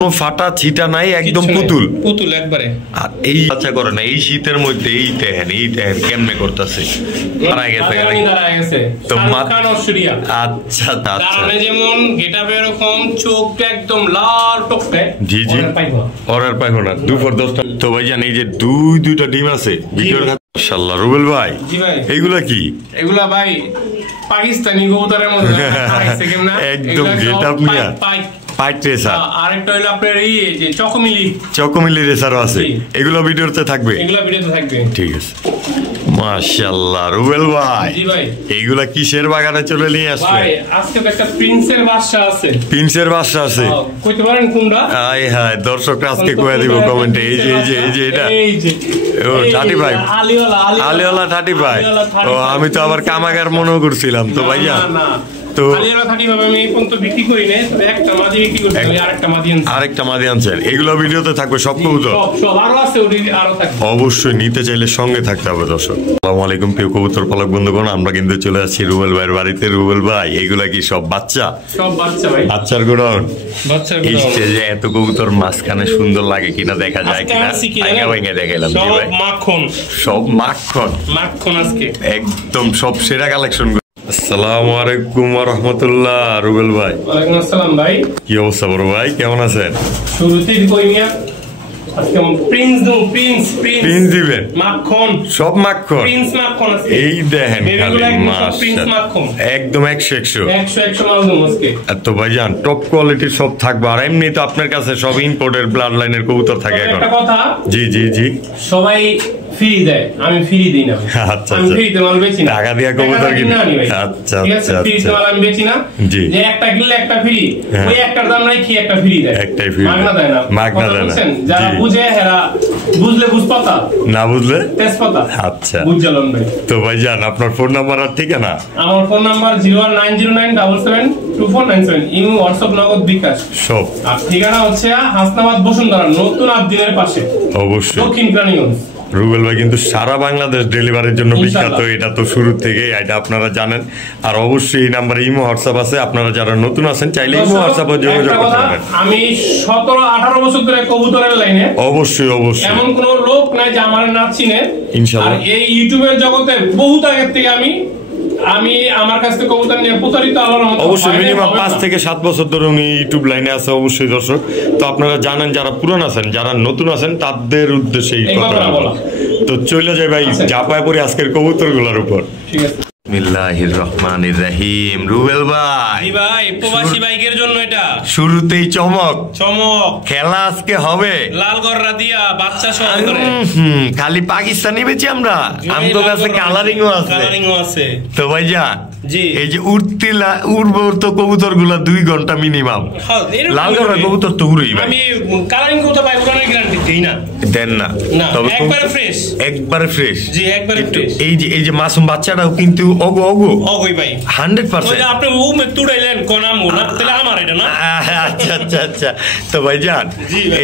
কোনো ফাটা ছিটা নাই, একদম পুতুল পুতুল একবারে। আর এই বাচ্চা করে না এই শীতের মধ্যে এই দেখেন কেমনে করতেছে, দাঁড়ায় গেছে তো আচ্ছা দাঁড়ানে যেমন গেটআপ এরকম, চোখটা একদম লাল টকটে। জি জি অর্ডার পাইবো না দুপুর 10টা। তো ভাইজান এই যে দুইটা ডিম আছে ভিডিওর কাছে মাশাআল্লাহ। রুবেল ভাই জি ভাই এইগুলা কি? এগুলা ভাই পাকিস্তানি কবুতরের মতো একদম গেটআপ নিয়া পাইট রেসার। আরেকটা হলো আপনার এই যে চকোমিলি রেসারও আছে। এগুলো ভিডিওতে থাকবে, ঠিক আছে। মাশাআল্লাহ রুবেল ভাই জি ভাই এইগুলা কিসের বাগানে চলে নিয়ে আসছে ভাই? আজকে তো একটা প্রিন্সের বাচ্চা আছে কইতে পারেন কোনটা? হাই হাই দর্শকরা আজকে কইয়া দিব কমেন্টে। এই যে এটা ও 35 আলিওয়ালা 35। ও আমি তো আবার কামাগার মনে করছিলাম। তো ভাইয়া তো আরেকটা মাদি আনছেন, এগুলো ভিডিওতে থাকবে সব কবুতর অবশ্যই নিতে চাইলে সঙ্গে থাকতে হবে। দর্শক আসসালামু আলাইকুম প্রিয় কবুতর পালক বন্ধুগণ, আমরা কিন্তু চলে আসছি রুবেল ভাইয়ের বাড়িতে। রুবেল ভাই এগুলা কি সব বাচ্চা? বাচ্চার গোডাউন। এই স্টেজে এত কবুতর মাঝখানে সুন্দর লাগে কিনা দেখা যায় কিনা দেখাইলাম সব মাখন আজকে একদম সব সেরা কালেকশন। আসসালামু আলাইকুম ওয়া রাহমাতুল্লাহ। রুবেল ভাই ওয়ালাইকুম আসসালাম ভাই, কি অবস্থা বড় ভাই, কেমন আছেন? শুরুতেই কইমিয়া আজকে প্রিন্স দিবেন মাখন, সব মাখন প্রিন্স মাখন আছে। এই দেখেন খালি মাশাআল্লাহ একদম 100 মালদম আজকে। এত ভাইজান টপ কোয়ালিটির সব থাকবে। আর এমনি তো আপনার কাছে সব ইম্পোর্টেড ব্লাড লাইনের কবুতর থাকে এখন। একটা কথা জি জি জি সবাই ফ্রি দেয়, আমি ফ্রি দিই না। আচ্ছা আমি ফ্রিতে মাল বেচি না, টাকা দিয়া কবুতর কিনি। আচ্ছা আচ্ছা ফ্রিতে মাল আমি বেচি না। যে একটা কিনলে একটা ফ্রি, ওই একটার দাম রাখি একটা ফ্রি দেয়, একটাই ফ্রি মাগনা দেয় না। যারা বুঝে হেরা বুঝলে বুঝপাতা, না বুঝলে তেজপাতা। আচ্ছা বুঝলাম ভাই। তো ভাইজান আপনার ফোন নাম্বার আর ঠিকানা? আমার ফোন নাম্বার 01909772497। ইমো হোয়াটসঅ্যাপ নগদ বিকাশ সব। আর ঠিকানা হচ্ছে হাসনাবাদ বসুন্ধরা নতুন আবদিনের পাশে, অবশ্যই দক্ষিণ প্রাণীগঞ্জ। রুবেল ভাই কিন্তু সারা বাংলাদেশ ডেলিভারির জন্য বিখ্যাত, এটা তো শুরু থেকে এটা আপনারা জানেন। আর অবশ্যই এই নাম্বারে ইমো হোয়াটসঅ্যাপ আছে, আপনারা যারা নতুন আছেন চাইলে ইমো হোয়াটসঅ্যাপে যোগাযোগ করতে পারেন। আমি 17-18 বছর ধরে কবুতরের লাইনে, অবশ্যই অবশ্যই এমন কোন লোক নাই যে আমার না চিনে ইনশাআল্লাহ। আর এই ইউটিউবের জগতে বহুত আগে থেকে আমি আমার কাছ থেকে কবুতর নিয়ে প্রতারিত অবশ্যই মিনিমাম 5 থেকে 7 বছর ধরে উনি ইউটিউব লাইনে আছে। অবশ্যই দর্শক তো আপনারা জানেন, যারা পুরান আছেন যারা নতুন আছেন তাদের উদ্দেশ্যে এই কথাটা বলা। তো চলে যাই ভাই জাপায় পড়ে আজকের কবুতর গুলার উপর। ঠিক আছে বিসমিল্লাহির রহমানির রহিম। রুবেল ভাই ভাই প্রবাসী বাইকের জন্য এটা শুরুতেই চমক খেলা আজকে হবে লালগড়রা দিয়া বাচ্চা সহ করে। খালি পাকিস্তানি বেচি আমরা, আমতো কাছে কালারিংও আছে। তো ভাইজান এই যে উড়বো তো কবুতর গুলা 2 ঘন্টা মিনিমাম। লালগড়রা কবুতর তো উড়েই ভাই। আমি কালারিং করতে পাই কোনো গ্যারান্টি দেই না, দেন না। তবে একবারে ফ্রেশ জি একবারে ফ্রেশ। এই যে মাসুম বাচ্চাটাও কিন্তু অগোই ভাই 100%। ওই আপনি মে তুড়াইলেন কোনামু না তাহলে আমার এটা না। আচ্ছা আচ্ছা আচ্ছা। তো ভাইজান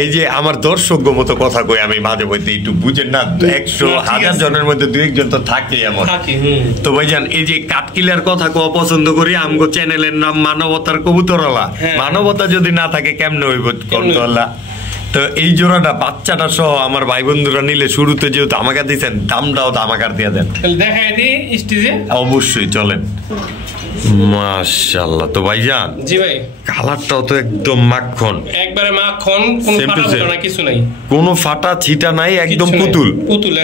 এই যে আমার দর্শকগো মতো কথা কই আমি মাঝে মধ্যে একটু বুঝেন না, 100,000 জনের মধ্যে 2-1 জন তো থাকে এমন। তো ভাইজান এই যে কাটকিলার কথা কো পছন্দ করি, আমগো চ্যানেলের নাম মানবতার কবুতরওয়ালা। মানবতা যদি না থাকে কেমনে হইব কবুতরওয়ালা? তো এই জোড়াটা বাচ্চাটা সহ আমার ভাই বন্ধুরা নিলে শুরুতে যেহেতু ধামাকা দিচ্ছেন, দামটাও ধামাকার দিয়ে দেন। অবশ্যই চলেন। মাশাআল্লাহ। তো ভাইজান জি ভাই কালারটাও তো একদম মাখন, একবারে মাখন, কোনো ফাটা না কিছু নাই, কোনো ফাটা ছিটা নাই, একদম পুতুল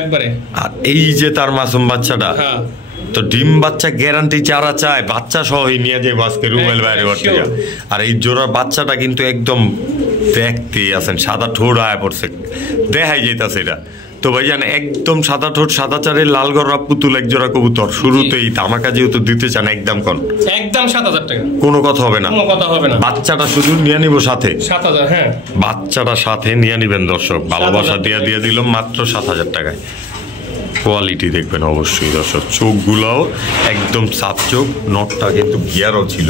একবারে। আর এই যে তার মাসুম বাচ্চাটা, তো ডিম বাচ্চা গ্যারান্টি যারা চায় বাচ্চা সহই নিয়ে যায় আজকে রুবেল ভাইয়ের ঘর থেকে। আর এই জোড়ার বাচ্চাটা কিন্তু একদম দেখতে আছেন সাদা ঠোঁট আয়া পড়ছে, দেখাই যেতেছে এটা। তো ভাইজান একদম সাদা ঠোঁট সাদা চারের লালগড়া পুতুল এক জোড়া কবুতর শুরুতেই ধামাকা যেহেতু দিতে চান একদম 7,000 টাকা, কোনো কথা হবে না। বাচ্চাটা শুধু নিয়ে নিব সাথে 7,000। হ্যাঁ বাচ্চাটা সাথে নিয়ে নিবেন দর্শক, ভালোবাসা দিয়ে দিলাম মাত্র 7,000 টাকায়। কোয়ালিটি দেখবেন অবশ্যই দর্শক, চোখগুলাও একদম সাপ চোখ, নটটা কিন্তু গিয়ারও ছিল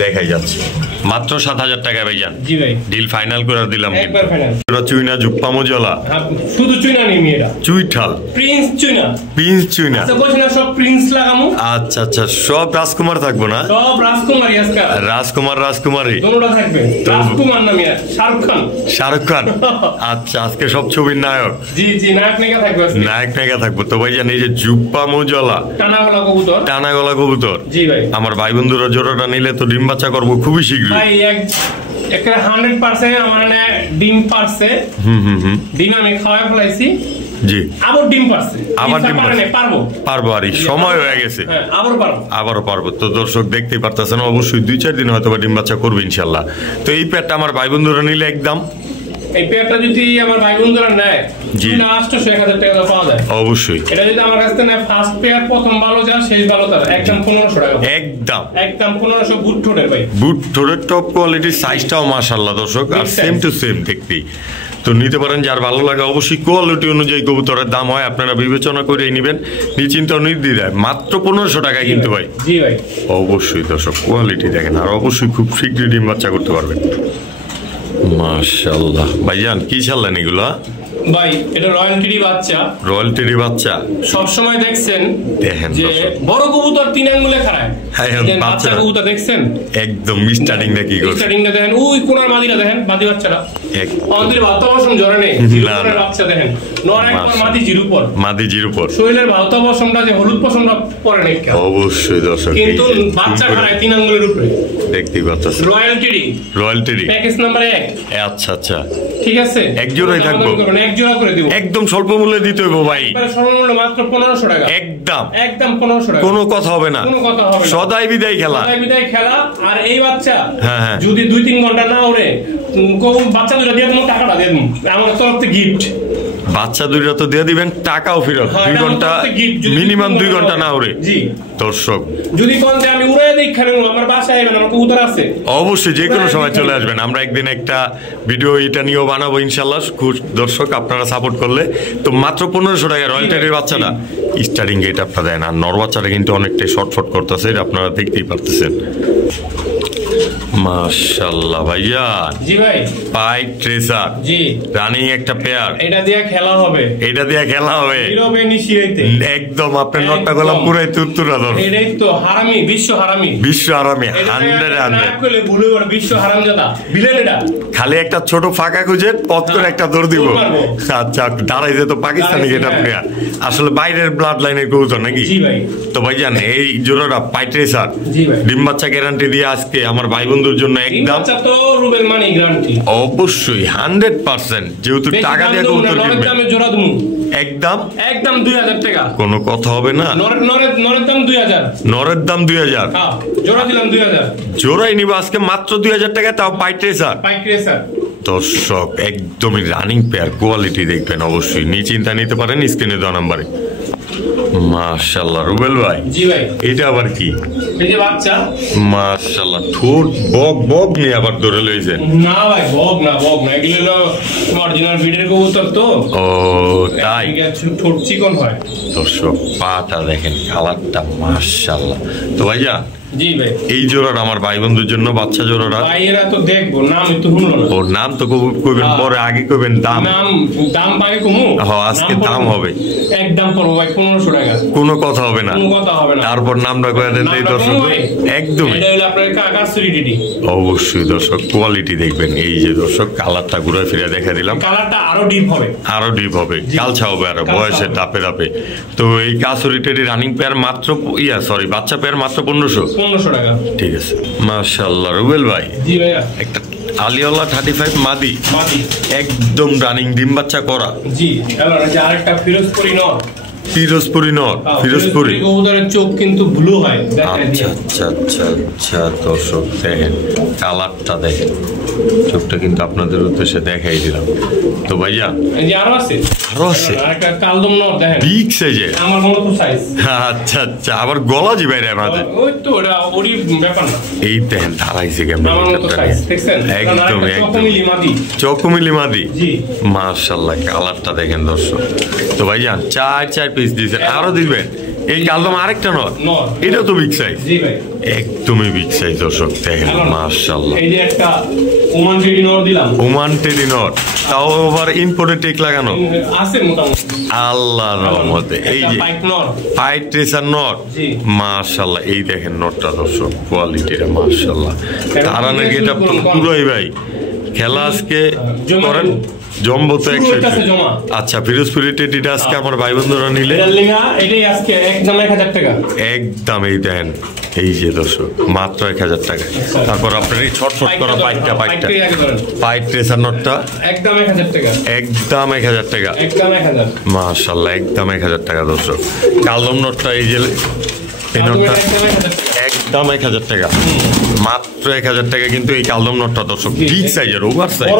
দেখাই যাচ্ছে। মাত্র 7,000 টাকা ভাইজান। জি ভাই, ডিল ফাইনাল করে দিলাম, একবার ফাইনাল। এটা চুইনা জুপ্পা মজলা, শুধু চুইনা নেই এটা, চুইঠাল প্রিন্স চুইনা, প্রিন্স চুইনা। আচ্ছা বলছ না সব প্রিন্স লাগামু? আচ্ছা আচ্ছা, সব রাজকুমার থাকবো না? সব রাজকুমারী আজকে, রাজকুমারী দুটোটা থাকবে। রাজকুমার না মিয়া, শাহরুখ খান। আচ্ছা, আজকে সব ছবির নায়ক। জি জি, নায়ক নায়িকা থাকবে, নায়ক নায়িকা থাকবো। তো ভাইজান এই যে জুপ্পা মজলা টানা গলা কবুতর, জি ভাই, আমার ভাই বন্ধুরা জোড়াটা নিলে তো ডিম বাচ্চা করবো খুবই শীঘ্রই ভাই। 100% আমার ডিম পারছে, ডিম আমি খাওয়াই ফেলাইছি। জি, আবার ডিম পারছে, আবার ডিম পারবো আর সময় হয়ে গেছে, আবারও পারবো। তো দর্শক দেখতেই পারতেছেন, অবশ্যই 2-4 দিন হয়তো ডিম বাচ্চা করবে ইনশাল্লাহ। তো এই পেয়ারটা আমার ভাই বন্ধুরা নিলে একদম, এই পেয়ারটা যদি আমার ভাই বন্ধুরা নেয়, জি, 800-1000 টাকা পাওয়া যায় অবশ্যই। এটা যদি আমার কাছ থেকে নেয়, ফার্স্ট পেয়ার প্রথম ভালো যা শেষ ভালো তার, একদম 1500 টাকা, একদম 1500। বুট ঠোঁটের ভাই, বুট ঠোঁটের টপ কোয়ালিটি, সাইজটাও মাশাআল্লাহ দর্শক, আর সেম টু সেম দেখতেই। তো নিতে পারেন, যার ভালো লাগে। অবশ্যই কোয়ালিটি অনুযায়ী কবুতরের দাম হয়, আপনারা বিবেচনা করে নেবেন, নিশ্চিন্ত নির্দ্বিধায়। মাত্র 1500 টাকায় কিন্তু ভাই। জি ভাই, অবশ্যই দর্শক কোয়ালিটি দেখেন, আর অবশ্যই খুব শীঘ্রই ডিম বাচ্চা করতে পারবেন। মাশাআল্লাহ ভাইজান, কি ছাড়লেন এগুলা? ভাই এটা রয়্যালটির বাচ্চা। সব সময় দেখছেন যে বড় কবুতর 3 আঙ্গুলে খাড়ায়, বাচ্চা কবুতর দেখছেন একদম স্টার্টিংটা কি করে, স্টার্টিংটা দেখেন, ওই কোনার মাদিটা দেখেন, মাদি বাচ্চাটা আমাদের ভাতা বসম জরে নেই, জিরুপরের বাচ্চা দেখেন, নর একবার মাদি জিরুপর, শরীরের ভাতা বসমটা যে হলুদ পশমটা পরে নেই অবশ্যই দর্শক, কিন্তু বাচ্চা খাড়ায় 3 আঙ্গুলের উপরে, দেখতেই পাচ্ছেন। Royalty package number 1। আচ্ছা আচ্ছা, ঠিক আছে, এক জোড়াই থাকবো, এক জোড়া করে দিব, একদম স্বল্প মূল্যে দিতে হইব ভাই, স্বল্প মূল্য মাত্র 1500 টাকা, একদম 1500 টাকা, কোনো কথা হবে না, সদাই বিদায় খেলা। আর এই বাচ্চা যদি 2-3 ঘন্টা না ওরে, বাচ্চা দুটো দিয়ে দেবো, টাকাটা দিয়ে দেবো আমার তরফ থেকে গিফট। বাচ্চা দুইটা তো দিয়ে দিবেন, টাকাও ফেরত। 2 ঘন্টা মিনিমাম, 2 ঘন্টা না উড়ে। জি দর্শক, যদি কোন আমি উড়ে দেখানো আমার বাসায় আইবেন, আমার কবুতর আছে, অবশ্যই যে কোনো সময় চলে আসবেন। আমরা একদিন একটা ভিডিও এটা নিয়েও বানাবো ইনশাআল্লাহ, দর্শক আপনারা সাপোর্ট করলে। তো মাত্র 1500 টাকা রয়্যালটির বাচ্চাটা, স্টার্টিং গেট আপনারা দেন। আর নর বাচ্চাটা কিন্তু অনেকটাই শর্টফট করতেছে, আপনারা দেখতেই পারতেছেন। মাশাআল্লাহ ভাইয়া, জি ভাই, পাইট ট্রেসার, জি, রানিং একটা পেয়ার, এটা দিয়ে খেলা হবে, নীরবে নিশিরাইতে, একদম আপনার নটটা গলাম পুরাই তুরতুরা ধর, এটাই তো হারামি, বিশ্ব হারামি 100 কইলে ভুলে গেল, বিশ্ব হারামজাদা বিলেন। এটা খালি একটা ছোট ফাঁকা খুঁজে পথ করে একটা দৌড় দিব। আচ্ছা, দাঁড়াইছে তো পাকিস্তানি গেটআপ পেয়ার, আসলে বাইরের ব্লাড লাইনের কবুতর নাকি? জি ভাই। তো ভাইজান এই জোড়াটা পাইট ট্রেসার, জি ভাই, ডিম বাচ্চা গ্যারান্টি দিয়ে আজকে আমার ভাই বন্ধুর জন্য একদম অবশ্যই 100%, যেহেতু টাকা দিয়ে কবুতর কিনবেন, একদম 2000 টাকা, কোনো কথা হবে না। নরের দাম 2000, জোড়া দিলাম 2000, জোড়াই নিব আজকে মাত্র 2000 টাকা, তাও পাইট ট্রেসার। দর্শক একদমই রানিং পেয়ার, কোয়ালিটি দেখবেন অবশ্যই, নিশ্চিন্তা নিতে পারেন স্ক্রিনে দেওয়া নাম্বারে। মাশাআল্লাহ রুবেল ভাই, জি ভাই, এটা আবার কি? এই যে বাচ্চা, মাশাআল্লাহ, ঠোঁট বক নিয়ে আবার ধরে লইছেন। না ভাই, বক না, এগুলো অরিজিনাল ব্রিডের কবুতর তো। ও তাই, ঠোঁট চিকন হয়। দর্শক পাটা দেখেন, কালারটা মাশাআল্লাহ। তো ভাইয়া, জি ভাই, এই জোড়াটা আমার ভাই বন্ধুর জন্য, বাচ্চা জোড়াটা। ভাইয়েরা তো দেখবো, নাম তো শুনলো না, ওর নাম তো কইবেন পরে, আগে কইবেন দাম। দাম পাই কমু, হ্যাঁ আজকে দাম হবে, একদম পড়বো ভাই 1500 টাকা, কোনো কথা হবে না, তারপর নামটা কইয়া দেন এই দর্শক, একদম এটা হলো আপনার কাকাসুরিটি। অবশ্যই দর্শক কোয়ালিটি দেখবেন, এই যে দর্শক কালারটা ঘুরে ফিরে দেখা দিলাম, কালারটা আরো ডিপ হবে, কালচা হবে আরো বয়সের ধাপে ধাপে। তো এই কাসুরিটি রানিং পেয়ার মাত্র, বাচ্চা পেয়ার মাত্র 1500 টাকা। ঠিক আছে, মাশাআল্লাহ রুবেল ভাই, জি ভাইয়া, একটা আলিওলা 35 মাদি, একদম রানিং ডিম বাচ্চা করা। জি, এবার আছে আরেকটা ফিরোজপুরি নর, ফিরোজপুরি কবুতরের চোখ কিন্তু ব্লু হয়। আচ্ছা দর্শক দেখেন, কালারটা দেখেন, চোখটা কিন্তু আপনাদের উদ্দেশ্যে দেখাই দিলাম। তো ভাইয়া এই যে আরো আছে একটা কালদম নর দেখেন, বিগ সাইজের, আমার মতো সাইজ। আচ্ছা, আবার গলা জি বাইরে মাঝে, ওই তো ওটা ওরি ব্যাপার না। এই দেখেন ধারাইছে কেমন, আমার মতো সাইজ দেখছেন, একদম চকমিলি মাদি, জি মাশাআল্লাহ, কালারটা দেখেন দর্শক। তো ভাইজান 4 পিস দিবেন, আরো দিবেন, এই কালদম আরেকটা নর, এটাও তো বিগ সাইজ, একদমই বিগ সাইজ দর্শক দেখেন মাশাআল্লাহ। এই যে একটা ওমান টেডি নর দিলাম, ওমান টেডি নর, তাও আবার ইম্পোর্টেড টেক লাগানো আছে মোটামুটি আল্লাহর রহমতে। এই যে পাইট ট্রেসার নর মাশাআল্লাহ, এই দেখেন নরটা দর্শক কোয়ালিটিটা মাশাআল্লাহ। তারানের গেট আপ তো পুরোই ভাই খেলা আজকে করেন জম্বো তো 100। আচ্ছা ফিরোজপুরি টেডিটা আজকে আমার ভাই বন্ধুরা নিলে একদম এই দেন, এই যে দর্শক মাত্র 1000 টাকা। তারপর আপনার এই ছটফট করা পাইটটা পাইট ট্রেসার নটটা একদম 1000 টাকা, একদম 1000 টাকা মাশাআল্লাহ, একদম 1000 টাকা দর্শক। কালদম নটটা এই যে এই নটটা একদম 1000 টাকা, মাত্র 1000 টাকা। কিন্তু এই কালদম নটটা দর্শক বিগ সাইজের, ওভার সাইজ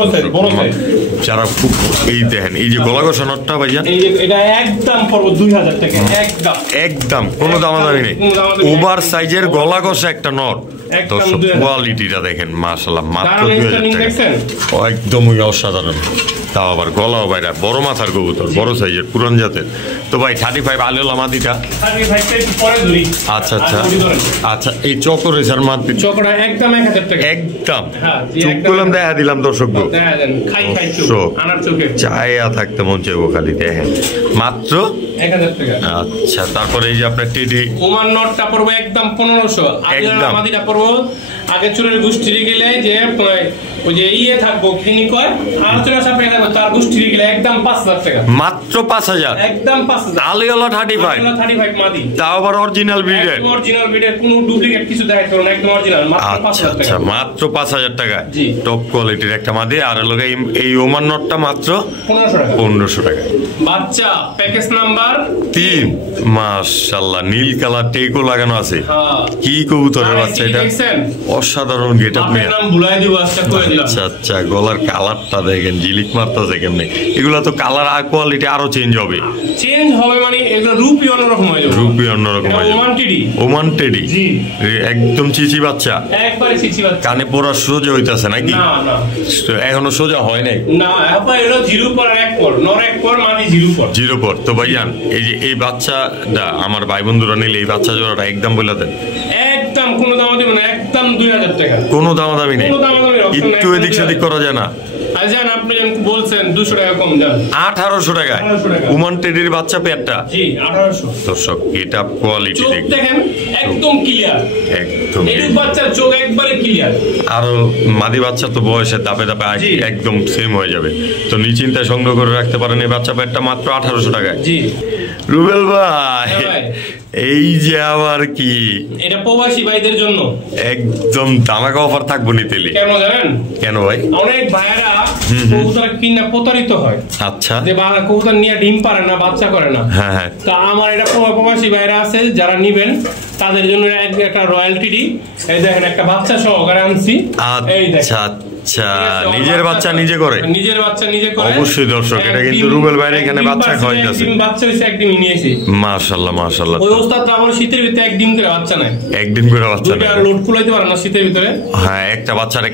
যারা খুব এই দেখেন এই যে গলা ঘষা নটটা ভাইয়া এটা একদম পড়বে 2000 টাকা, একদম কোনো দামাদামি নেই, ওভার সাইজের গলা ঘষা একটা নট দর্শক। কোয়ালিটিটা দেখেন মাশাআল্লাহ, মাত্র 2000 টাকা, একদমই অসাধারণ। তাও আবার গলাও বাইরা, বড় মাথার কবুতর, বড় সাইজের পুরান জাতের। তো ভাই 35 আলিওলা মাদিটা, আচ্ছা আচ্ছা আচ্ছা, এই চকর রেসার মাদি চকরা একদম 1000 টাকা, একদম চোখ করলাম দেখা দিলাম দর্শক গো, চায়া থাকতে মন চাইবো খালি দেখেন মাত্র 1000 টাকা। আচ্ছা তারপরে এই যে আপনার টেডি ওমান নটটা পড়বে একদম 1500, আলিওলা মাদিটা পড়বে আগে চুরের গোষ্ঠী গেলে যে ওই যে ইয়ে থাকবো ক্লিনিক হয় আলোচনা সাপেক্ষে থাকবো, তার গোষ্ঠী গেলে একদম 5000 টাকা, মাত্র 5000, একদম 5000। আলিওলা 35 মাদি, তাও আবার অরিজিনাল ব্রিডের, কোনো ডুপ্লিকেট কিছু দেখাইতো না, একদম অরিজিনাল, মাত্র 5000 টাকা। আচ্ছা মাত্র 5000 টাকা, টপ কোয়ালিটির একটা মাদি। আর লোকে এই ওমান নটটা মাত্র 1500 টাকা। বাচ্চা প্যাকেজ নাম্বার 3 মাশাআল্লাহ, নীল কালার টেকও লাগানো আছে। কি কবুতরের বাচ্চা এটা, অসাধারণ গেটআপ নিয়ে। নাম ভুলাই দিব, আচ্ছা কই দিলাম। আচ্ছা আচ্ছা, গলার কালারটা দেখেন, জিলিক মারতেছে কেমনে। এগুলা তো কালার আর কোয়ালিটি আরো চেঞ্জ হবে, মানে এগুলো রূপই অন্যরকম হয়ে যাবে, রূপই অন্যরকম হয়ে যাবে। ওমান টেডি একদম চিচি বাচ্চা, একবারে চিচি বাচ্চা, কানে পড়া সোজা হইতাছে নাকি? না না এখনো সোজা হয় নাই, না আপা এলো জিরো পর এক পর, নর এক পর মানে জিরো পর। তো ভাইজান এই যে এই বাচ্চাটা আমার ভাই বন্ধুরা নিলে এই বাচ্চা জোড়াটা একদম বলে দেন, একদম কোনো দাম দিবেন না, একদম 2000 টাকা, কোনো দামাদামি নেই, একটু এদিক সেদিক করা যায় না। আজান আপনি বলছেন 200 টাকা কম দেন, 1800 টাকা ওমান টেডির বাচ্চা পেয়ারটা, জি 1800। দর্শক এটা কোয়ালিটি দেখেন একদম ক্লিয়ার, একদম এই বাচ্চার চোখ একবারে ক্লিয়ার। আর মাদি বাচ্চা তো বয়সে ধাপে ধাপে একদম সেম হয়ে যাবে, তো নিশ্চিন্তায় সংগ্রহ করে রাখতে পারেন এই বাচ্চা পেয়ারটা মাত্র 1800 টাকায়। জি রুবেল ভাই, এই যে আবার কি এটা প্রবাসী ভাইদের জন্য একদম ধামাকা অফার থাকবো নিতেলি। কেন জানেন? কেন ভাই? অনেক ভাইয়েরা কবুতর কিনা প্রতারিত হয়, আচ্ছা যে কবুতর নিয়ে ডিম পারে না, বাচ্চা করে না। হ্যাঁ হ্যাঁ, তা আমার এটা প্রবাসী ভাইয়েরা আছে যারা নিবেন, তাদের জন্য একটা রয়্যালটি ডি, এই দেখেন একটা বাচ্চা সহকারে আনছি। আচ্ছা আচ্ছা, নিজের বাচ্চা নিজে করে, নিজের বাচ্চা নিজে করে, অবশ্যই দর্শক এটা কিন্তু রুবেল ভাইয়ের এখানে বাচ্চা খাওয়াইতেছে। বাচ্চা হইছে একদিন নিয়েছি, মাশাআল্লাহ মাশাআল্লাহ। ওই ওস্তাদটা আমার শীতের ভিতরে একদিন করে বাচ্চা নেয়, একদিন করে বাচ্চা নেয়, লোড কুলাইতে পারে না শীতের ভিতরে। হ্যাঁ, একটা বাচ্চারে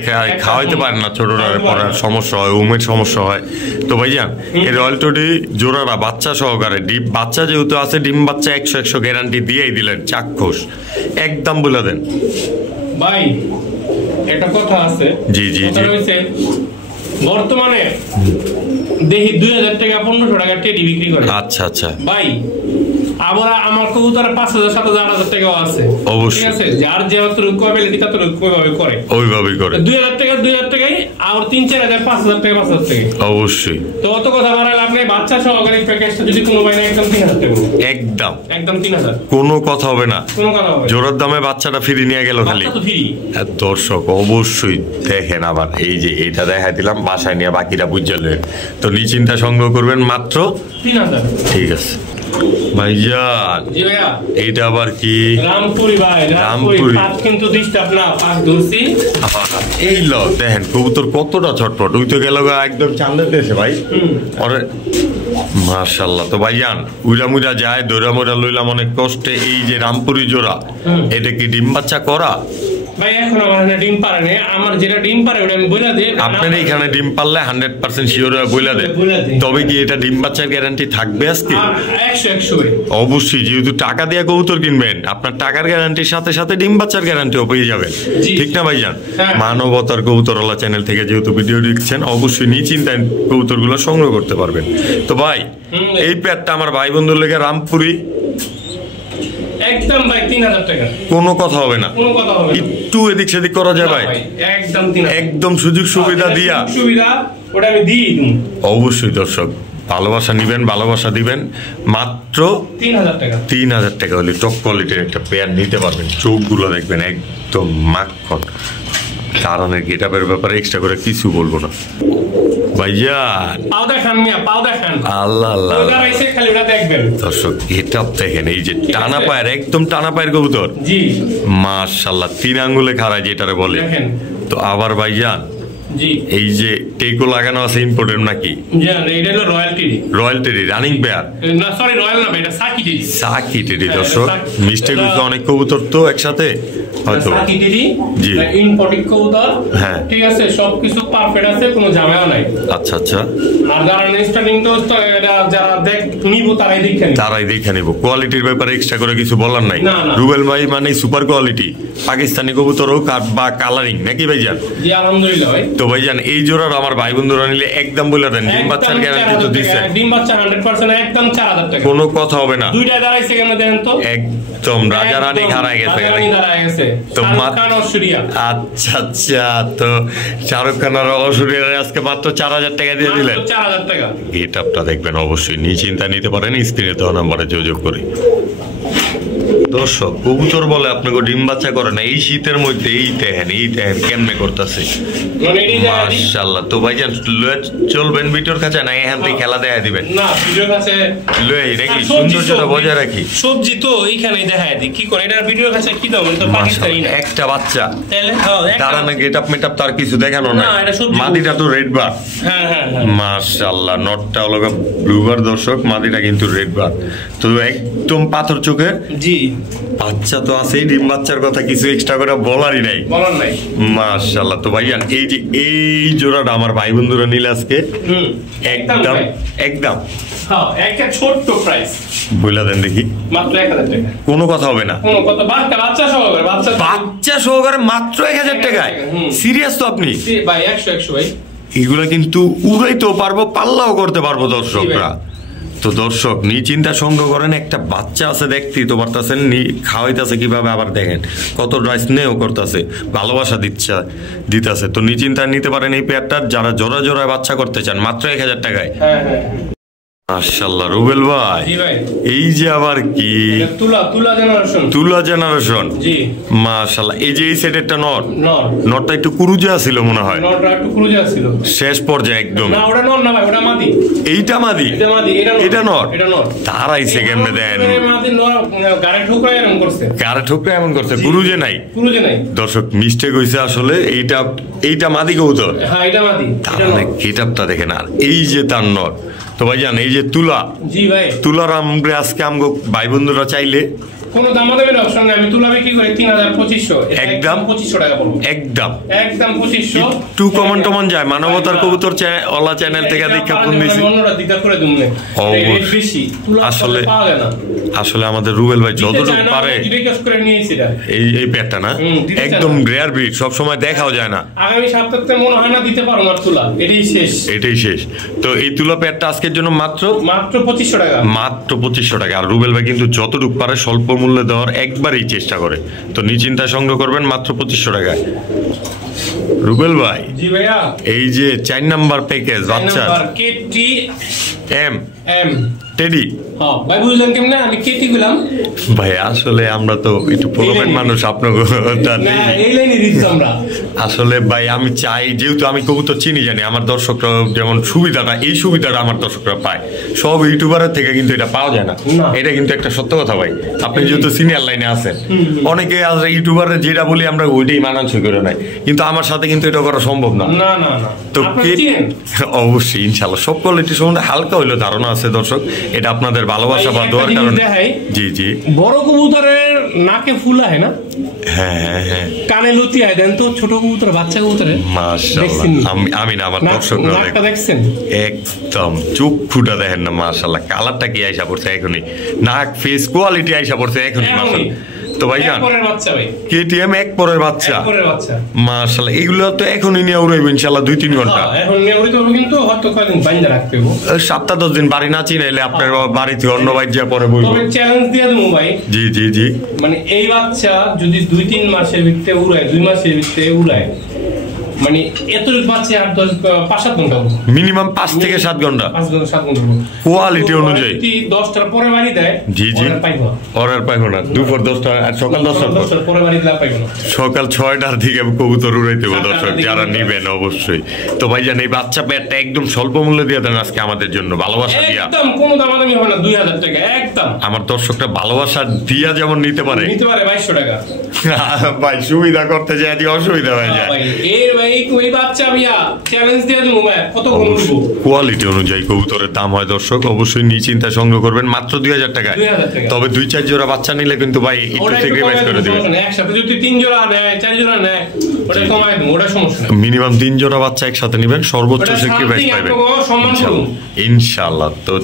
খাওয়াইতে পারে না, ছোটরা পড়ার সমস্যা হয়, উমের সমস্যা হয়। তো ভাইজান এই রয়্যাল টোডি জোড়ারা বাচ্চা সহকারে ডিম বাচ্চা যেহেতু আছে, ডিম বাচ্চা 100 গ্যারান্টি দিয়েই দিলেন, চাক্ষুষ একদম বলে দেন ভাই। একটা কথা আছে, জি জি জি, বর্তমানে দেখি 2000 টাকা 1500 টাকা টেডি বিক্রি করে। আচ্ছা আচ্ছা ভাই, আবার আমার কবুতর 5000 7000 8000 টাকাও আছে, অবশ্যই ঠিক আছে, যার যেহেতু কোয়ালিটি তত ওইভাবে করে, ওইভাবেই করে। 2000 টাকাই আর 3-4000 5000 টাকা 5000 টাকা, অবশ্যই। তো অত কথা বাড়ালে আপনি বাচ্চা সহকারে প্যাকেজটা যদি কোনো ভাই না একদম 3000 টাকা, একদম 3000, কোনো কথা হবে না, কোনো কথা হবে। জোড়ার দামে বাচ্চাটা ফ্রি নিয়ে গেল খালি, বাচ্চা তো ফ্রি। দর্শক অবশ্যই দেখেন, আবার এই যে এটা দেখাই দিলাম, বাসায় নিয়ে বাকিটা বুঝালেন, তো নিশ্চিন্তা সংগ্রহ করবেন মাত্র 3000। ঠিক আছে ভাইজান, এইটা আবার কি? রামপুরি ভাই, রামপুরি কিন্তু ডিস্টার্ব না, পাক ধরছি। এই ল দেখেন কবুতর কতটা ছটফট, ওই তো গেল একদম চাঁদের দেশে ভাই। আরে মাশাআল্লাহ। তো ভাইজান উইরা মুইরা যায়, দৌড়া মোড়া লইলাম অনেক কষ্টে। এই যে রামপুরি জোড়া, এটা কি ডিম বাচ্চা করা? ভাই এখন আমার ডিম পারে না, আমার যেটা ডিম পারে ওটা আমি বইলা দেই। আপনার এখানে ডিম পারলে 100% শিওর বইলা দেন। তবে কি এটা ডিম বাচ্চার গ্যারান্টি থাকবে আজকে? 100 অবশ্যই, যেহেতু টাকা দিয়ে কবুতর কিনবেন আপনার টাকার গ্যারান্টির সাথে সাথে ডিম বাচ্চার গ্যারান্টিও পেয়ে যাবেন, ঠিক না ভাইজান? মানবতার কবুতরওয়ালা চ্যানেল থেকে যেহেতু ভিডিও দেখছেন অবশ্যই নিশ্চিন্তায় কবুতরগুলো সংগ্রহ করতে পারবেন। তো ভাই এই পেয়ারটা আমার ভাই বন্ধুর লেগে রামপুরি একদম ভাই 3000 টাকা, কোনো কথা হবে না, কোনো কথা হবে না, একটু এদিক সেদিক করা যায় ভাই, একদম 3000, একদম সুযোগ সুবিধা দিয়া সুবিধা ওটা আমি দিই। অবশ্যই দর্শক ভালোবাসা নিবেন, ভালোবাসা দিবেন, মাত্র 3000 টাকা, 3000 টাকা হলে টপ কোয়ালিটির একটা পেয়ার নিতে পারবেন। চোখগুলো দেখবেন একদম মাখন, কারণের গেটআপের ব্যাপারে এক্সট্রা করে কিছু বলবো না ভাইজান। পাও দেখান মিয়া, পাও দেখান, আল্লাহ আল্লাহ খালি ওটা দেখবেন দর্শক। গেটআপ দেখেন, এই যে টানা পায়ের, একদম টানা পায়ের কবুতর, জি মাশাআল্লাহ 3 আঙ্গুলে খাড়ায় যেটারে বলে। তো আবার ভাইজান এই যে টেকো লাগানো আছে ইম্পোর্টেড নাকি? রয়্যাল টেরি রানিং পেয়ার, সাকি টেরি। দর্শক মিস্টেক হচ্ছে অনেক কবুতর তো একসাথে হয়তো, জি হ্যাঁ ঠিক আছে, সবকিছু পারফেক্ট আছে, কোনো ঝামেলা নাই। আচ্ছা আচ্ছা, আর যারা স্টার্টিং তো যারা নিব তারাই দেখে নিব। কোয়ালিটির ব্যাপারে এক্সট্রা করে কিছু বলার নাই। রুবেল ভাই মানে সুপার কোয়ালিটি, পাকিস্তানি কবুতর হোক বা কালারিং নাকি ভাইজান? জি আলহামদুলিল্লাহ ভাই। তো ভাইজান এই জোড়ার আমার ভাই বন্ধুরা নিলে একদম বলে দেন, ডিম বাচ্চার গ্যারান্টি তো দিচ্ছে, ডিম বাচ্চা 100% একদম 4000 টাকা, কোনো কথা হবে না। দুইটা দাঁড়াইছে কেন দেন তো, একদম রাজা রানী হারায় গেছে তো। আচ্ছা আচ্ছা, তো শাহরুখ খান আর অসুরিয়ার আজকে মাত্র 4000 টাকা দিয়ে দিলেন। 4000 টাকা গেটআপটা দেখবেন অবশ্যই, নিশ্চিন্তা নিতে পারেন, স্ক্রিনে দেওয়া নাম্বারে যোগাযোগ করে। দর্শক কবুতর বলে আপনাকে ডিম বাচ্চা করে না, এই শীতের মধ্যে এই দেখেন কেমনে করতেছে মাশাআল্লাহ। তো ভাইজান চলবেন ভিডিওর কাছে না এখান থেকে খেলা দেখা দিবেন? না ভিডিওর কাছে লই নাকি সৌন্দর্যটা বজায় রাখি, সবজি তো এইখানেই দেখায় দি কি করে, এটা ভিডিওর কাছে কি দাও তো পাকিস্তানি না, একটা বাচ্চা তারা না গেটআপ মেটআপ তার কিছু দেখানো না, মাদিটা তো রেড বার। হ্যাঁ হ্যাঁ মাশাআল্লাহ, নটটা হলো ব্লু বার দর্শক, মাদিটা কিন্তু রেড বার। তো একদম পাথর চোখের, জি বাচ্চা তো আছে, ডিম বাচ্চার কথা কিছু এক্সট্রা করে বলারই নাই, বলার নাই মাশাআল্লাহ। তো ভাইজান এই যে এই জোড়াটা আমার ভাই বন্ধুরা নিলে আজকে একদম একদম হ্যাঁ একটা ছোট্ট প্রাইস বইলা দেন দেখি, মাত্র 1000 টাকা, কোনো কথা হবে না, কোনো কথা, বাচ্চা সহকারে, বাচ্চা সহকারে মাত্র 1000 টাকায়? সিরিয়াস তো আপনি ভাই? 100 ভাই, এগুলা কিন্তু উড়াইতেও পারবো, পাল্লাও করতে পারবো দর্শকরা। তো দর্শক নিশ্চিন্তা সংগ্রহ করেন, একটা বাচ্চা আছে দেখতেই তো পারতেছেন, খাওয়াইতেছে কিভাবে, আবার দেখেন কতটা স্নেহ করতেছে, ভালোবাসা দিতেছে। তো নিশ্চিন্তা নিতে পারেন এই পেয়ারটার, যারা জোড়া জোড়ায় বাচ্চা করতে চান, মাত্র 1000 টাকায়। মাশাআল্লাহ রুবেল ভাই, এই যে আবার কি তুলা জেনারেশন, জি মাশাআল্লাহ। এই যে এই সেটেরটা নটটা একটু কুরুজা ছিল মনে হয়, নটটা একটু কুরুজা ছিল শেষ পর্যায়ে একদম। না ওটা নট না ভাই, ওটা মাদি। এইটা মাদি, এটা নট, তারাইছে কেমনে দেন, মাদি গাড়ি ঠুকরাই এমন করছে, গাড়ি ঠুকরাই এমন করছে, কুরুজে নাই, কুরুজে নাই দর্শক মিস্টেক হইছে আসলে। এইটা মাদি কবুতর, হ্যাঁ এটা মাদি। তাহলে গেটআপটা দেখেন, আর এই যে তার নট। তো ভাইজান এই যে তুলা, জি ভাই, তুলার আমরা আজকে আমগো ভাই বন্ধুরা চাইলে কোনো দামাদামির অপশন নেই, আমি তুলা বিক্রি করি 3200, একদম 2500 টাকা পড়বে, একদম 2500। টু কমন টমন যায়, মানবতার কবুতর ওলা চ্যানেল থেকে দেখা ফোন দিছি, অন্যরা দিকা করে দিমনে বেশি তুলা আসলে পাওয়া যায় না। আসলে আমাদের রুবেল ভাই যতটুকু পারে এই পেটটা না একদম রেয়ার ব্রিড, সব সময় দেখাও যায় না। আগামী সপ্তাহে মনে হয় না দিতে পারো না তুলা, এটাই শেষ। তো এই তুলা পেটটা আজকের জন্য মাত্র 2500 টাকা, মাত্র 2500 টাকা। আর রুবেল ভাই কিন্তু যতটুকু পারে স্বল্প মূল্যে দেওয়ার একবারই চেষ্টা করে। তো নিশ্চিন্তায় সংগ্রহ করবেন মাত্র 2500 টাকায়। রুবেল ভাই, জি ভাইয়া, এই যে 4 নাম্বার প্যাকেজ বাচ্চা কেটি এম টেডি, হ্যাঁ ভাই বুঝলেন কেমনে আমি কেটি গুলাম ভাই? আসলে আমরা তো একটু প্রবলেম মানুষ, আপনাকে এই লাইনে দিচ্ছি আমরা। আসলে ভাই আমি চাই, যেহেতু আমি কবুতর চিনি জানি, আমার দর্শকরা যেমন সুবিধাটা, এই সুবিধাটা আমার দর্শকরা পায়, সব ইউটিউবারের থেকে কিন্তু এটা পাওয়া যায় না। এটা কিন্তু একটা সত্য কথা ভাই, আপনি যেহেতু সিনিয়র লাইনে আছেন, অনেকে আসলে ইউটিউবারের যেটা বলি আমরা ওইটাই মানানসই করে নাই, কিন্তু আমার সাথে কিন্তু এটা করা সম্ভব না। তো অবশ্যই ইনশাল্লাহ সব কোয়ালিটি সম্বন্ধে হালকা হইলেও ধারণা আছে দর্শক। এটা আপনাদের ভালোবাসা বা দোয়ার কারণে। জি জি, বড় কবুতরের নাকে ফুল হয় না, হ্যাঁ হ্যাঁ হ্যাঁ, কানে লতি হয়, দেন তো ছোট কবুতর, বাচ্চা কবুতরের মাশাআল্লাহ। আমি না, আমার দর্শকরা দেখছেন একদম চক্ষুটা দেখেন না, মাশাআল্লাহ। কালারটা কি আইসা পড়ছে এখনই, নাক ফেস কোয়ালিটি আইসা পড়ছে এখনই, মাশাআল্লাহ। তো ভাইজান কেটিএম এক পরের বাচ্চা, মাশাআল্লাহ। এগুলো তো এখনই নিয়ে উড়াইবেন ইনশাআল্লাহ 2-3 ঘন্টা, এখন নিয়ে উড়াইতে হবে, কিন্তু হয়তো কয়েকদিন বাইন্দা রাখতে হবে। 7-10 দিন বাড়ি না চিনাইলে আপনার বাড়িতে অন্য বাইর যা পরে বলবো। তবে চ্যালেঞ্জ দিয়ে দেবো ভাই। জি জি জি, মানে এই বাচ্চা যদি 2-3 মাসের ভিতরে উড়ায়, 2 মাসের ভিতরে উড়ায়, মানে এত বাচ্চা 5-7 ঘন্টা মিনিমাম, 5 থেকে 7 ঘন্টা, 5-7 ঘন্টা কোয়ালিটি অনুযায়ী। 10টার পরে বাড়ি দেয়, জি জি, অর্ডার পাইবো না। দুপুর 10টা আর সকাল 10টার পরে বাড়ি দিলে পাইবো না, সকাল 6টার দিকে কবুতর উড়াইতে হবে দর্শক যারা নিবেন অবশ্যই। তো ভাইজান এই বাচ্চা পেয়ারটা একদম স্বল্প মূল্যে দিয়ে দেন আজকে আমাদের জন্য, ভালোবাসা দিয়া, একদম কোনো দামাদামি হবে না, 2000 টাকা একদম। আমার দর্শকরা ভালোবাসা দিয়া যেমন নিতে পারে 2200 টাকা ভাই, সুবিধা করতে যায় অসুবিধা হয়ে যায়। এর ভাই ওই বাচ্চা ভাইয়া চ্যালেঞ্জ দিয়ে দেবো ভাই, কত কম দেবো। কোয়ালিটি অনুযায়ী কবুতরের দাম হয় দর্শক, অবশ্যই নিশ্চিন্তা সংগ্রহ করবেন মাত্র 2000 টাকায়। তবে 2-4 জোড়া বাচ্চা নিলে কিন্তু ভাই একটু স্যাক্রিফাইস করে দিবেন। একসাথে যদি 3 জোড়া নেয়, 4 জোড়া নেয়, ওটা কমাই দেবো, ওটা সমস্যা নেই। মিনিমাম 3 জোড়া বাচ্চা একসাথে নেবেন, সর্বোচ্চ স্যাক্রিফাইস পাবেন ইনশাআল্লাহ। তো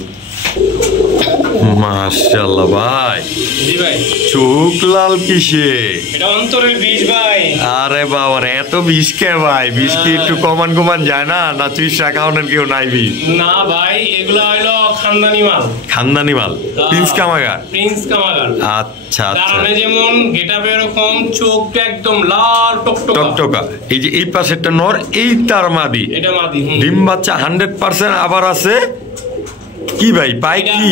মাশাআল্লাহ ভাই, জি ভাই, চোখ লাল কিসে? এটা অন্তরের বিষ ভাই। আরে বাবা, এত বিষ কে ভাই? বিষ কি একটু কমান যায় না? না চিকিৎসা খাওয়ানোর কেউ নাই বিষ? না ভাই, এগুলো হলো খানদানি মাল। খানদানি মাল, প্রিন্স কামাগার। প্রিন্স কামাগার, আচ্ছা আচ্ছা। কারণে যেমন গেটআপ এরকম, চোখটা একদম লাল টকটকা। এই যে এই পাশেরটা নর, এই তার মাদি, এটা মাদি, ডিম বাচ্চা 100%। আবার আছে কি ভাই, পাই কি?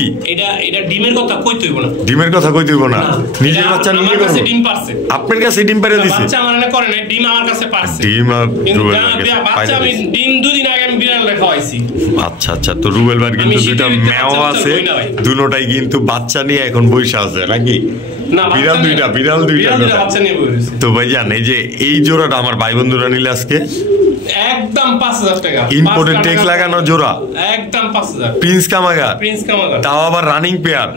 এটা ডিমের কথা কইতে হইব না, ডিমের কথা কইতে হইব না, নিজের বাচ্চা নিজে করব। ডিম পারছে আপনার কাছে, ডিম পারে দিছে বাচ্চা, মানে করে না, ডিম আমার কাছে পারছে। ডিম আর রুবেল বাচ্চা আমি ডিম 2 দিন আগে আমি বিড়াল খাওয়াইছি। আচ্ছা আচ্ছা। তো রুবেল ভাই কিন্তু দুইটা মেও আছে, দুটোটাই কিন্তু বাচ্চা নিয়ে এখন বইসা আছে নাকি? বিড়াল দুইটা বাচ্চা নিয়ে বইছে। তো ভাইজান এই যে এই জোড়াটা আমার ভাই বন্ধুরা নিলে আজকে একদম 5000 টাকা, ইম্পোর্টেড টেক লাগানো জোড়া, একদম 5000। প্রিন্স কামাগার, তাও আবার রানিং পেয়ার,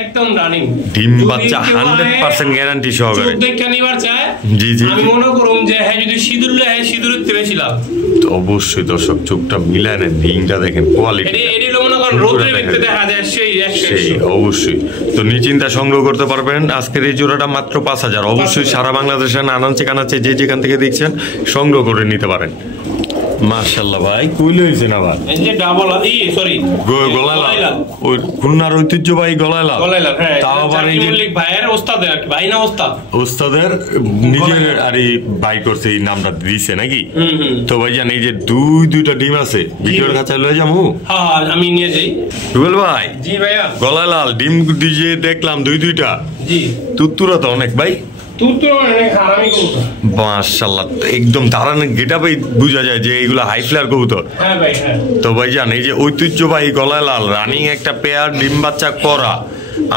একদম রানিং। ডিম বাচ্চা 100% গ্যারান্টি সহকারে। চোখ দেখে নিবার চায়, জি জি, আমি মনে করুম যে হ্যাঁ, যদি সিঁদুর লে সিঁদুরের থেকে বেশি লাভ। তো অবশ্যই দর্শক চোখটা মিলায় নেন, রিংটা দেখেন, কোয়ালিটি এডিলো মনে করেন রোদে দেখতে দেখা যায় সেই অবশ্যই। তো নিশ্চিন্তা সংগ্রহ করতে পারবেন আজকের এই জোড়াটা মাত্র 5000। অবশ্যই সারা বাংলাদেশে নানানচে কানাচে যে যেখান থেকে দেখছেন সংগ্রহ করে নিতে পারেন। মাশাআল্লাহ ভাই, কইল হইছে না ভাই, এই যে ডাবল সরি গলাইলা, ওই খুলনার ঐতিহ্যবাহী গলাইলা, হ্যাঁ, তাও আবার এই যে ভাইয়ের ওস্তাদের, আর কি ভাই না ওস্তাদের নিজের আর এই ভাই করছে, এই নামটা দিছে নাকি? তো ভাই জান এই যে দুইটা ডিম আছে, ভিডিওর কাছে লয়ে যামু। হ্যাঁ, আমি নিয়ে যাই। রুবেল ভাই, জি ভাইয়া, গলাইলাল ডিম দিয়ে দেখলাম দুইটা। জি, তুত্তুরা তো অনেক ভাই, মাশাআল্লাহ একদম দাঁড়ানো গেটআপে বোঝা যায় যে এগুলো হাই ফ্লায়ার কবুতর। তো ভাইজান এই যে ঐতিহ্যবাহী গলায় লাল রানিং একটা পেয়ার ডিম বাচ্চা করা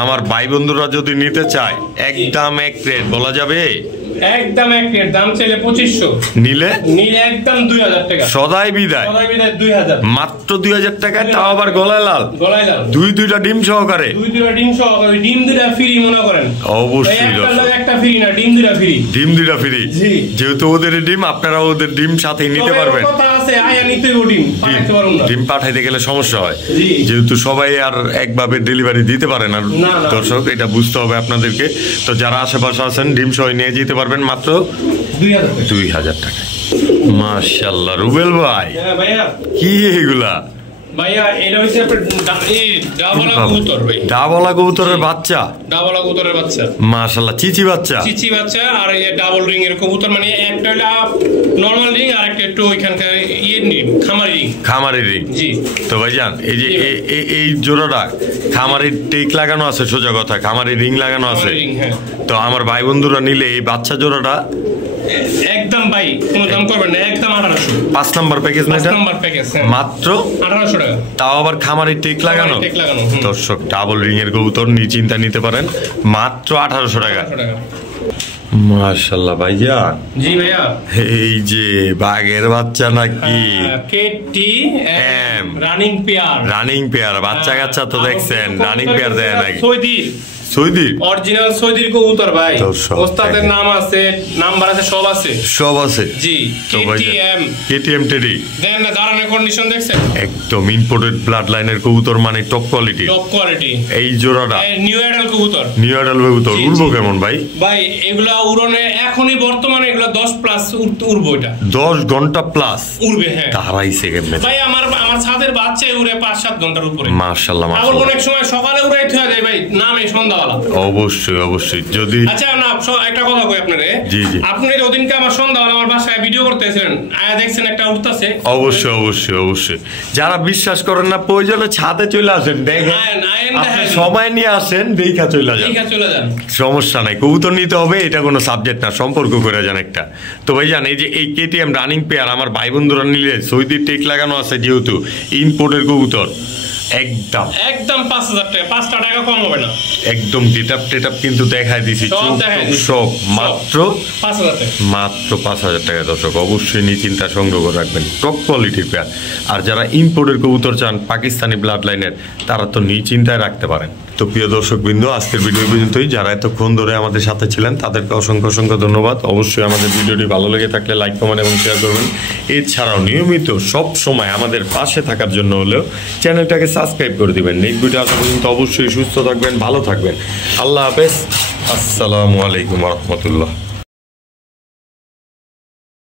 আমার ভাই বন্ধুরা যদি নিতে চায়, একদম এক রেট বলা যাবে, একদম এক রেট, দাম চাইলে 2500, নিলে একদম 2000 টাকা, সদাই বিদায় 2000, মাত্র 2000 টাকা, তাও আবার গলায় লাল, দুইটা ডিম সহকারে, ডিম দুইটা ফ্রি মনে করেন। অবশ্যই একটা ফ্রি না, ডিম দুইটা ফ্রি, যেহেতু ওদের ডিম, আপনারা ওদের ডিম সাথে নিতে পারবেন। ডিম পাঠাইতে গেলে সমস্যা হয়, যেহেতু সবাই আর একভাবে ডেলিভারি দিতে পারে না দর্শক, এটা বুঝতে হবে আপনাদেরকে। তো যারা আশেপাশে আছেন ডিম সহ নিয়ে যেতে পারবেন মাত্র 2000 টাকা। মাশাআল্লাহ রুবেল ভাই, কি এগুলা ভাইয়া? এটা হচ্ছে ডাবলা কবুতরের বাচ্চা, মাশাআল্লাহ চিচি বাচ্চা, আর এই ডাবল রিং এর কবুতর, মানে একটা হলো নরমাল রিং আর একটা একটু ওইখানকার খামারি রিং। জি। তো ভাইজান এই যে এই জোড়াটা খামারি টেক লাগানো আছে, সোজা কথা খামারি রিং লাগানো আছে। তো আমার ভাই বন্ধুরা নিলে এই বাচ্চা জোড়াটা একদম ভাই কোনো দাম করবেন না, একদম 1800, 5 নাম্বার প্যাকেজ না, 5 নাম্বার প্যাকেজ, মাত্র 1800 টাকা, তাও আবার খামারি টেক লাগানো। দর্শক ডাবল রিং এর কবুতর নিশ্চিন্তা নিতে পারেন মাত্র 1800 টাকা। মাশাআল্লাহ ভাইজান। জি ভাইয়া, এই যে বাঘের বাচ্চা নাকি? KTM রানিং পেয়ার বাচ্চা কাচ্চা তো দেখছেন, রানিং পেয়ার দেয় নাকি? সৌদি অরিজিনাল সৌদির কবুতর ভাই, ওস্তাদের নাম আছে, নাম্বার আছে, সব আছে। জি KTM টেডি দেন না, দাঁড়ানোর কন্ডিশন দেখছেন একদম ইম্পোর্টেড ব্লাড লাইনের কবুতর, মানে টপ কোয়ালিটি। এই জোড়াটা নিউ অ্যাডাল কবুতর উড়বো কেমন ভাই? ভাই এগুলা উড়নে এখনই বর্তমানে এগুলা 10 প্লাস উড়বো, এটা 10 ঘন্টা প্লাস উড়বে। হ্যাঁ তারাই সেকেন্ড ভাই, আমার ছাদের বাচ্চাই উড়ে 5-7 ঘন্টার উপরে। মাশাআল্লাহ আবার অনেক সময় সকালে উড়াইতে হয় যায় ভাই, নামে সন্ধ্যাবেলা। অবশ্যই যদি আচ্ছা না, একটা কথা কই আপনারে। জি আপনি ওদিনকে আমার সন্ধ্যাবেলা আমার বাসায় ভিডিও করতেছিলেন, আয়া দেখছেন একটা উঠতাছে। অবশ্যই যারা বিশ্বাস করেন না, প্রয়োজনে ছাদে চলে আসেন, দেখেন সময় নিয়ে আসেন, দেখা চলে যান, সমস্যা নাই। কবুতর নিতে হবে, এটা কোনো সাবজেক্ট না, সম্পর্ক করে যান একটা। তো ভাইজান এই যে এই KTM রানিং পেয়ার আমার ভাই বন্ধুরা নিলে, সৌদির টেক লাগানো আছে যেহেতু, ইম্পোর্টের কবুতর, একদম 5000 টাকা, 5 টাকা কম হবে না। একদম টেটাপ কিন্তু দেখাই দিছি, সব মাত্র 5000 টাকা। দর্শক অবশ্যই নিশ্চিন্তা সংগ্রহ করে রাখবেন, টপ কোয়ালিটির পেয়ার। আর যারা ইম্পোর্টের কবুতর চান পাকিস্তানি ব্লাড লাইনের, তারা তো নিশ্চিন্তায় রাখতে পারেন। তো প্রিয় দর্শক বৃন্দ, আজকের ভিডিও পর্যন্তই। যারা এতক্ষণ ধরে আমাদের সাথে ছিলেন তাদেরকে অসংখ্য ধন্যবাদ। অবশ্যই আমাদের ভিডিওটি ভালো লেগে থাকলে লাইক, কমেন্ট এবং শেয়ার করবেন। এছাড়াও নিয়মিত সব সময় আমাদের পাশে থাকার জন্য হলেও চ্যানেলটাকে সাবস্ক্রাইব করে দিবেন। নেক্সট ভিডিও আসা পর্যন্ত অবশ্যই সুস্থ থাকবেন, ভালো থাকবেন। আল্লাহ হাফেজ, আসসালামু আলাইকুম রহমতুল্লাহ।